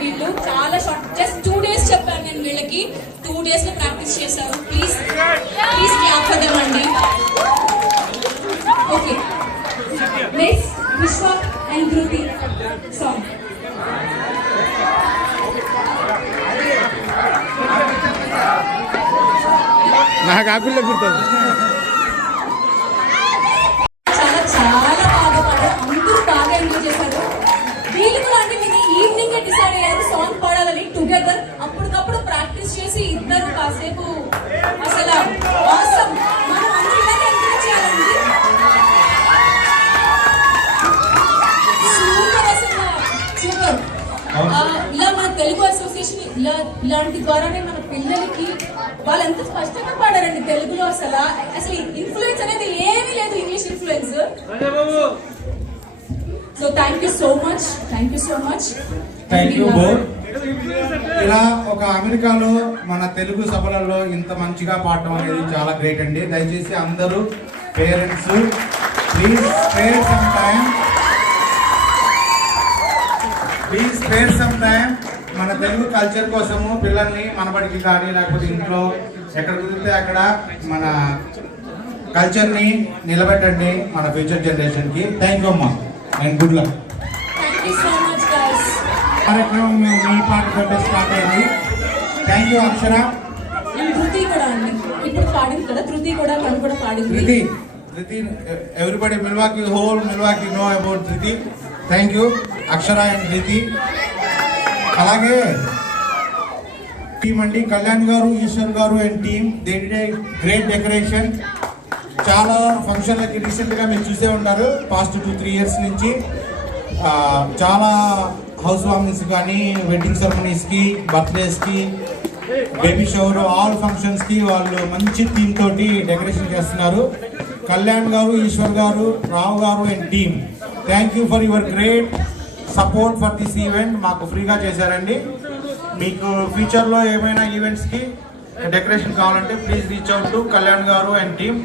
వీళ్ళు చాలా short, just 2 days చెప్పాను నేను వీళ్ళకి, 2 days లో ప్రాక్టీస్ చేశారు. ప్లీజ్ క్లాప్ ఫర్ దెమ్ అండి. ఓకే, నెక్స్ట్ విశ్వ అండ్ ధృతి సాంగ్. నాకు ఆపిల్ల గుర్తుంది. చాలా బాగా పాడారు, అందరూ బాగా ఎంజాయ్ చేశారు. వీళ్ళు కూడా అంటే మీరు ఈవినింగ్ డిసైడ్ అయ్యారు సాంగ్ పాడాలని టుగెదర్. అప్పటికప్పుడు ప్రాక్టీస్ చేసి ఇద్దరు కాసేపు అసలు ఆసమ్. మనం అందరూ ఇలాగే ఎంకరేజ్ చేయాలండి. సూపర్, అసలు సూపర్. ఇలా మన తెలుగు అసోసియేషన్ ఇలాంటి ద్వారానే మన పిల్లలకి వాళ్ళు ఎంత స్పష్టంగా పాడారండి తెలుగులో. అసలు ఇన్ఫ్లుయెన్స్ అనేది ఏమీ లేదు, English influence. So thank you so much. Thank you both. ఇలా ఒక అమెరికాలో మన తెలుగు సభలలో ఇంత మంచిగా పాడటం అనేది చాలా గ్రేట్ అండి. దయచేసి అందరూ parents please spare some time మన తెలుగు కల్చర్ కోసము పిల్లల్ని మనబడికి కానీ లేకపోతే ఇంట్లో ఎక్కడ కుదిరితే అక్కడ మన కల్చర్ని నిలబెట్టండి మన ఫ్యూచర్ జనరేషన్కి. థ్యాంక్ యూ అమ్మా అండ్ గుడ్ లక్. కార్యక్రమం మీ పాటతో స్టార్ట్ అయింది. థ్యాంక్ యూ అక్షర. ధృతి కూడా అండి ఇప్పుడు పాడింది కదా, ధృతి కూడా తను కూడా పాడింది. ధృతి everybody whole Milwaukee know about ధృతి. థ్యాంక్ యూ అక్షర అండ్ ధృతి. అలాగే టీమ్ అండి, Kalyan garu, Eshwar garu and team, they did a great decoration. చాలా ఫంక్షన్లకి రీసెంట్గా మీరు చూసే ఉంటారు పాస్ట్ 2-3 years నుంచి. చాలా హౌస్ వార్మింగ్స్ కానీ, వెడ్డింగ్ సెరమనీస్కి, బర్త్డేస్కి, బేబీ షవర్, ఆల్ ఫంక్షన్స్కి వాళ్ళు మంచి థీమ్ తోటి డెకరేషన్ చేస్తున్నారు. కళ్యాణ్ గారు, ఈశ్వర్ గారు, రావు గారు and team, thank you for your great support for this event. మాకు ఫ్రీగా చేశారండి. మీకు ఫ్యూచర్లో ఏమైనా ఈవెంట్స్కి డెకరేషన్ కావాలంటే please reach out to Kalyan garu and team.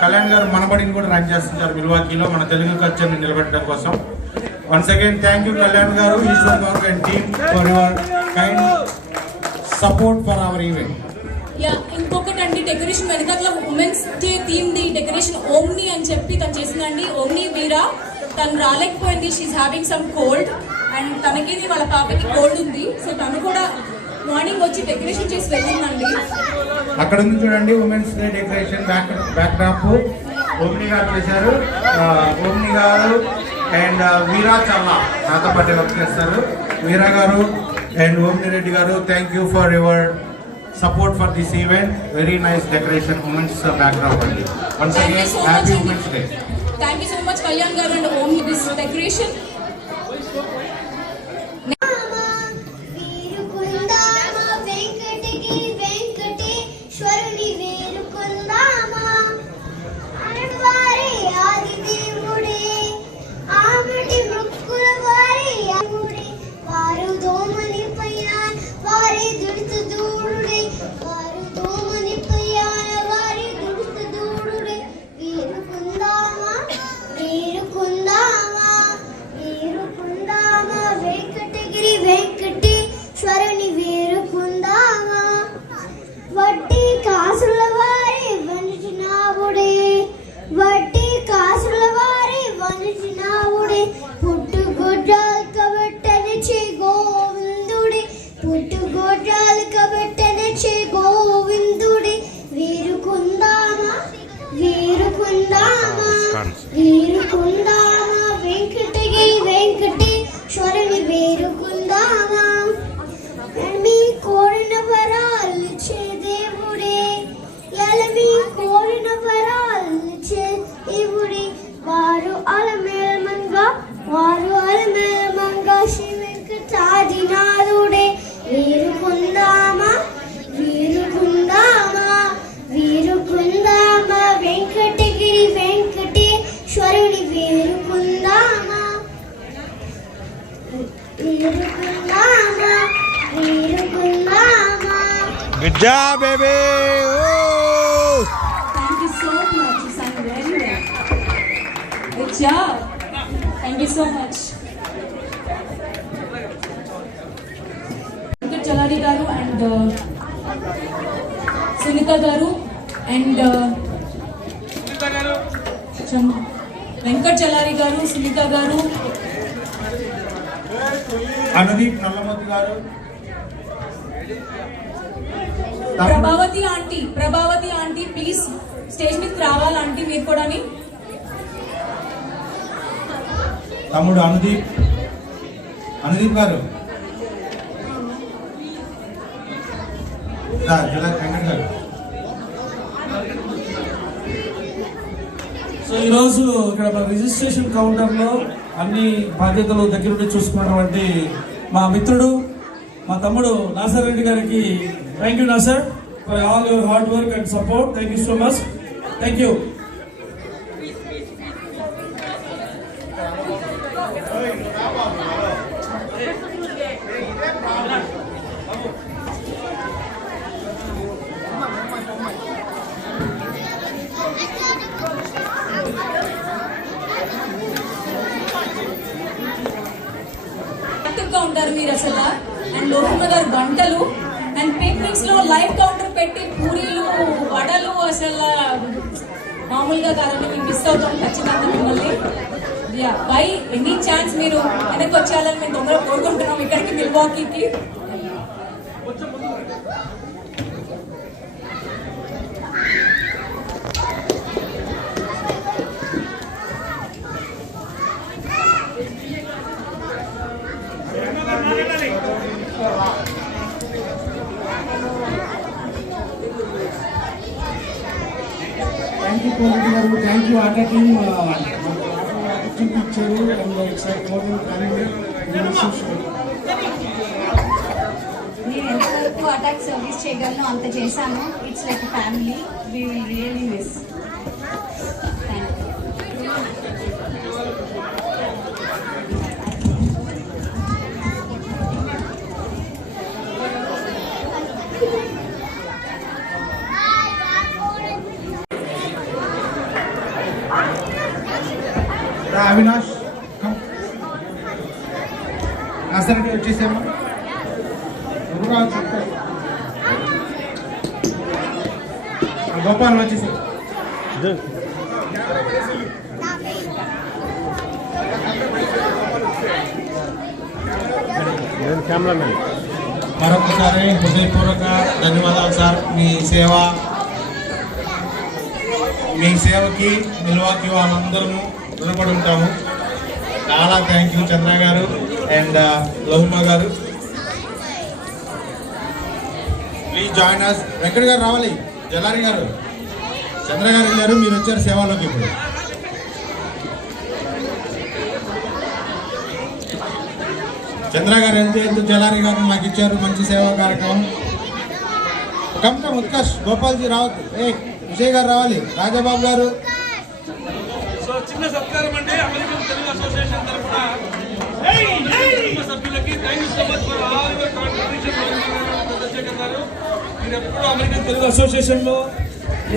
Kalyan గారు మనబడిని కూడా రన్ చేస్తున్నారు మిల్వాకీలో మన తెలుగు కల్చర్ని నిలబెట్టడం కోసం. Once again thank you Kalyan garu, Eshwar garu and team for your kind support for our event. ఇంకొకటి అండి, డెకరేషన్ వెనకాల women's day theme the decoration Omni అని చెప్పి తను చేసిందండి. ఓమ్ని వీరా తను రాలేకపోయింది, she's having some cold and తనకి వాళ్ళ పాపకి కోల్డ్ ఉంది. సో తను కూడా మార్నింగ్ వచ్చి డెకరేషన్ చేసి వెళ్ళిందండి. అక్కడ ఉంది చూడండి women's day decoration back drop omni గారు చేశారు. ఓమ్ని గారు అండ్ వీరా చాలా నాతో పాటు వర్క్ చేస్తారు. వీరా గారు and Omni Reddy garu, thank you for your support for this event. Very nice decoration, women's backdrop అండి. Once again happy women's day. Thank you so much Kalyan garu and Omni this decoration. వీరుకుందామా వెంకటగిరి వెంకటేశ్వరుని వేరుకుందామా. Good job baby. Thank you so much. You sang very well. Good job. Thank you so much. Venkat Chalari garu and Sunita garu and Venkat Chalari garu, Sunita garu, Anudeep Nallamati garu, Prabhavati aunty please stage మీదకి రావాలి aunty మీరు కూడా. తమ్ముడు అనుదీప్ గారు, వెంకట్ గారు. So ఈరోజు ఇక్కడ మన రిజిస్ట్రేషన్ కౌంటర్లో అన్ని బాధ్యతలు దగ్గరుండి చూసుకున్నటువంటి మా మిత్రుడు, మా తమ్ముడు నాసర్ రెడ్డి గారికి thank you Nasar for all your hard work and support. Thank you so much. Thank you. యాక్టివ్గా ఉంటారు మీరు అసలు. అండ్ లోపల గారు గంటలు అండ్ పిక్నిక్స్ లో లైవ్ కౌంటర్ పెట్టి పూరీలు వడలు అసలు మామూలుగా కాదండి. మేము మిస్ అవుతాం ఖచ్చితంగా మిమ్మల్ని. బై ఎనీ ఛాన్స్ మీరు వెనక్కి వచ్చేయాలని మేము తొందరగా కోరుకుంటున్నాం ఇక్కడికి మిల్వాకీకి. Thank you, Quality Garu. Thank you, Atta team. Picture and it's like more than family. నేను ఎంతవరకు అటాక్ సర్వీస్ చేయగలను అంత చేశాను. It's like family. We will really miss. Thank you. Avinash Nasareddy వచ్చేసామా? గోపాల్ వచ్చేసి కెమెరామెన్. మరొకసారి హృదయపూర్వక ధన్యవాదాలు సార్. మీ సేవకి మిల్వాకీ వాళ్ళందరము రుణపడి ఉంటాము. చాలా థ్యాంక్ యూ చంద్ర గారు అండ్ లోహిమా గారు. Please join us. వెంకట్ గారు రావాలి, జలారి గారు, చంద్ర గారు వెళ్ళారు, మీరు వచ్చారు సేవలోకి. ఇప్పుడు చంద్ర గారు వెళ్తే జలారి గారు మాకు ఇచ్చారు మంచి సేవా కార్యక్రమం. కమ్ ఉత్కర్ష్ గోపాల్జీ రావద్దు. విజయ్ గారు రావాలి, రాజాబాబు గారు. సో చిన్న సత్కారం అండి అమెరికన్ తెలుగు అసోసియేషన్ తరఫున సభ్యులకి. Thank you so much for all your contribution. Chandrashekhar garu, మీరు ఎప్పుడు అమెరికన్ తెలుగు అసోసియేషన్లో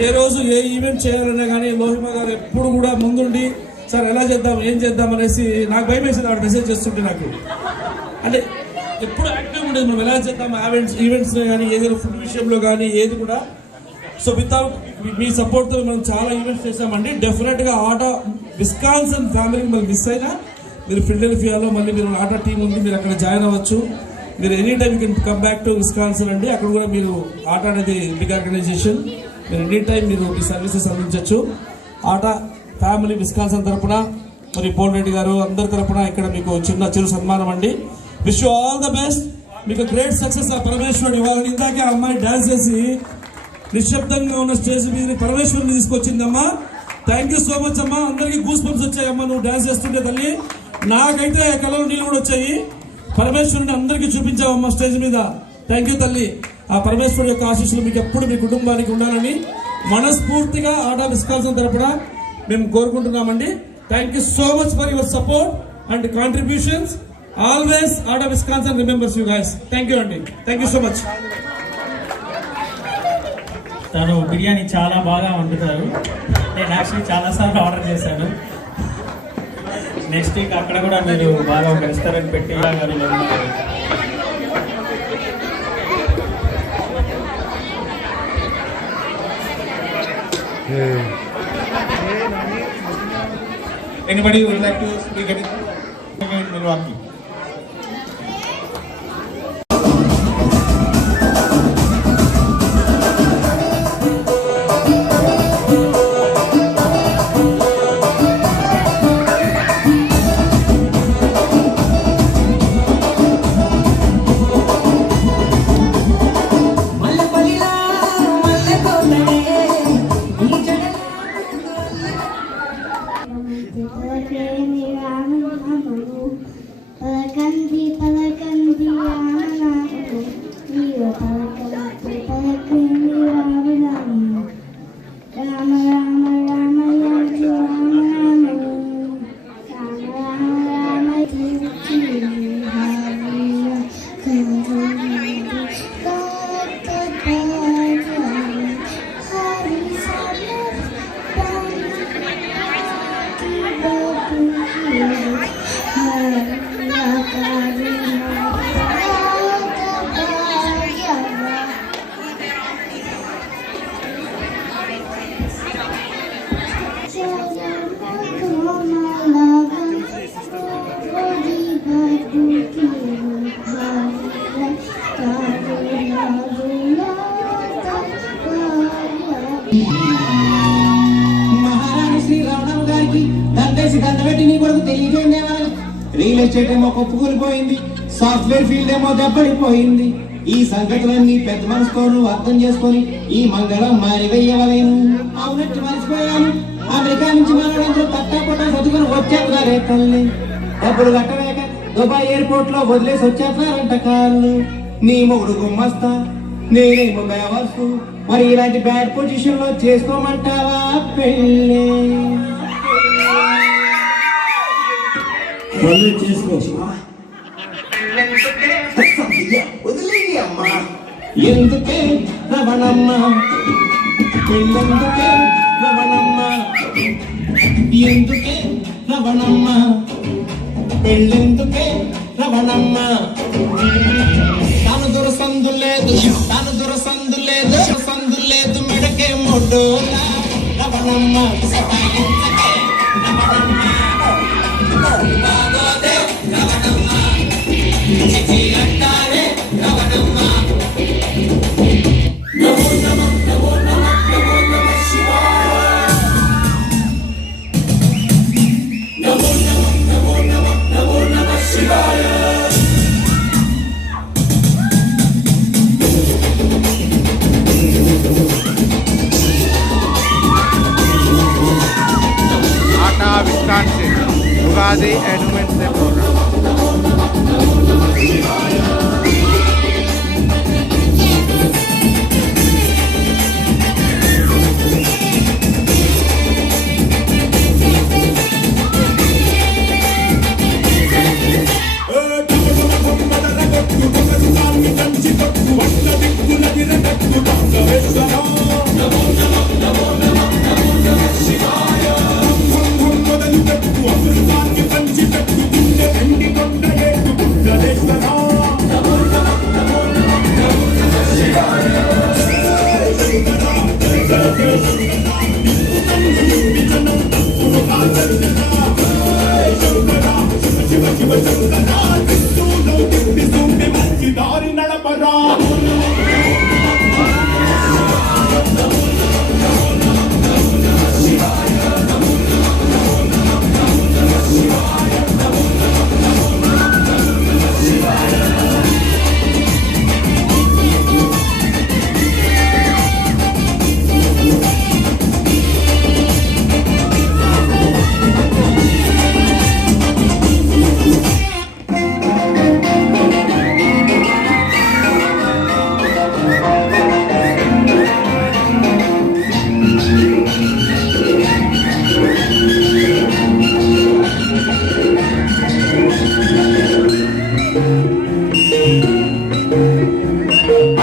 ఏ రోజు ఏ ఈవెంట్ చేయాలన్నా కానీ లోహిమా గారు ఎప్పుడు కూడా ముందుండి సార్ ఎలా చేద్దాం ఏం చేద్దాం అనేసి నాకు భయం వేసింది. ఆవిడ మెసేజ్ చేస్తుంటే నాకు అంటే ఎప్పుడు యాక్టివ్ ఉండేది. మనం ఎలా చేద్దాం ఈవెంట్స్ కానీ ఏదైనా ఫుడ్ విషయంలో కానీ ఏది కూడా. సో వితౌట్ మీ సపోర్ట్తో మనం చాలా ఈవెంట్స్ చేసామండి. డెఫినెట్గా ఆటా విస్కాన్సన్ ఫ్యామిలీకి మళ్ళీ మిస్ అయినా మీరు ఫిలడెల్ఫియాలో మళ్ళీ మీరు ఆటా టీం ఉంది, మీరు అక్కడ జాయిన్ అవ్వచ్చు. మీరు any time you can come back to Wisconsin అండి. అక్కడ కూడా మీరు ఆటా అనేది బిగ్ ఆర్గనైజేషన్. మీరు ఎనీ టైం మీరు మీ సర్వీసెస్ అందించవచ్చు. ఆటా ఫ్యామిలీ విస్కాన్సన్ తరపున మరి పోల్ రెడ్డి గారు అందరి తరపున ఇక్కడ మీకు చిరు సన్మానం అండి. Wish you all the best. మీకు గ్రేట్ సక్సెస్ ఆ పరమేశ్వరుడు ఇవ్వాలని. ఇందాకే ఆ అమ్మాయి డాన్స్ చేసి నిశ్శబ్దంగా ఉన్న స్టేజ్ మీద పరమేశ్వరుని తీసుకొచ్చిందమ్మా. థ్యాంక్ యూ సో మచ్ అమ్మా. అందరికీ గూస్ బంప్స్ వచ్చాయమ్మా నువ్వు డాన్స్ చేస్తుంటే తల్లి. నాకైతే కళ్ళలో నీళ్ళు కూడా వచ్చాయి. పరమేశ్వరుని అందరికీ చూపించావమ్మా స్టేజ్ మీద. థ్యాంక్ యూ తల్లి. ఆ పరమేశ్వరుడు యొక్క ఆశీస్సులు మీకు ఎప్పుడు మీ కుటుంబానికి ఉండాలని మనస్ఫూర్తిగా ఆటా విస్కాన్సన్ తరపున మేము కోరుకుంటున్నామండి. Thank you so much for your support and contributions. Always out of Wisconsin remembers you guys. Thank you అండి, థ్యాంక్ యూ సో మచ్. తను బిర్యానీ చాలా బాగా వండుతారు. నేను యాక్చువల్లీ చాలాసార్లు ఆర్డర్ చేశాను. నెక్స్ట్ వీక్ అక్కడ కూడా మీరు బాగా ఒక రెస్టారెంట్ పెట్టి గారు Anybody would like to speak anything? In Milwaukee. పలకంది పలకంది రామనామము నీవు పలకంది పలకంది రామనామము రామ రామ రామ రామ రామ రామ రామ రామ తిరుచి హరియ హరి మహారాణి శ్రీ రామరావు గారికి దండేసి దండబెట్టి నీ కొడుకు తెలియజేయండి. రియల్ ఎస్టేట్ ఏమో కుప్పకూలిపోయింది, సాఫ్ట్వేర్ ఫీల్డ్ ఏమో దెబ్బడిపోయింది. ఈ సంగతులన్నీ పెద్ద మనసుకోను అర్థం చేసుకొని ఈ మంగళం మారివేయవలేను. అవునట్టు మర్చిపోయాను, అమెరికా నుంచి మనోడంతో తట్టపట్ట చదువుకొని వచ్చేస్తున్నారే తల్లి. డబ్బులు కట్టలేక దుబాయ్ ఎయిర్పోర్ట్ లో వదిలేసి వచ్చేస్తున్నారంట కాళ్ళు. నీ మొగుడు గుమ్మస్తా, నేనేమో బేవర్సు. మరి ఇలాంటి బ్యాడ్ పొజిషన్ లో చేసుకోమంటావా పెళ్ళి? చేసుకో. ఎందుకే రవణమ్మ, పెళ్ళెందుకే రవణమ్మ, ఎందుకే రవణమ్మ, పెళ్ళెందుకే రవణమ్మ. తాను దొరసందు లేదు, తాను దొరసందు లేదు, సందు లేదు, మెడకే మొడ్డోలా Ravanamma. Ata Wisconsin Ugadi and Women's Day program.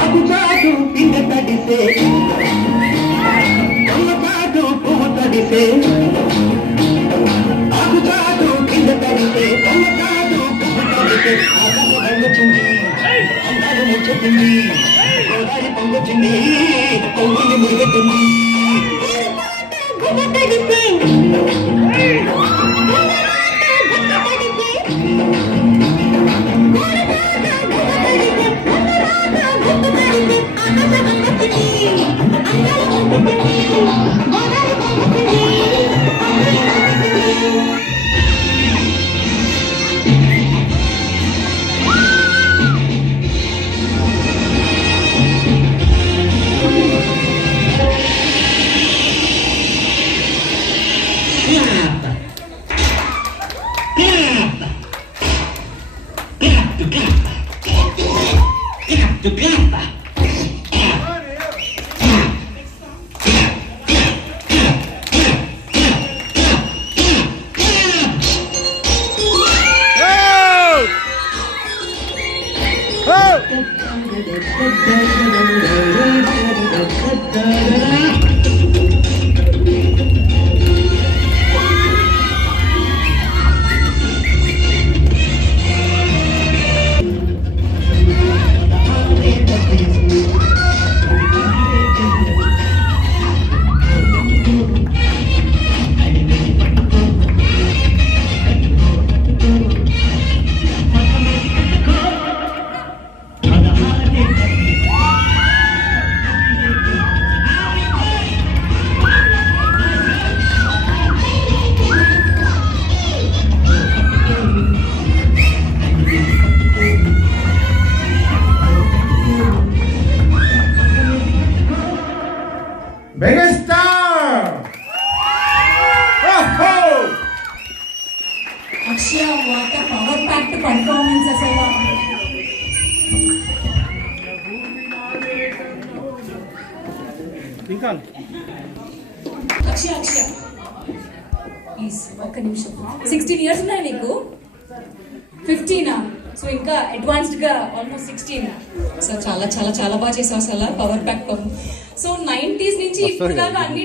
అగుచాటు పిండ తడిసే అమ్మకాటు పువ్వు తడిసే అగుచాటు పిండ తడిసే అమ్మకాటు పువ్వు తడిసే ఆకాశ బంగుతుంది అందాలు ముచ్చుతుంది గోదావరి పొంగుతుంది పొంగుని మురుగుతుంది megastar Akshaya what power packed performance అసలు. అక్షయ అక్షయ ప్లీజ్ ఒక్క నిమిషం. 16 years ఉన్నాయి నీకు? 15 సో ఇంకా అడ్వాన్స్డ్ గా ఆల్మోస్ట్ 16. సో చాలా చాలా చాలా బాగా చేసావు అసలు పవర్ ప్యాక్. సో 90s నుంచి ఇప్పుడు దాకా అన్ని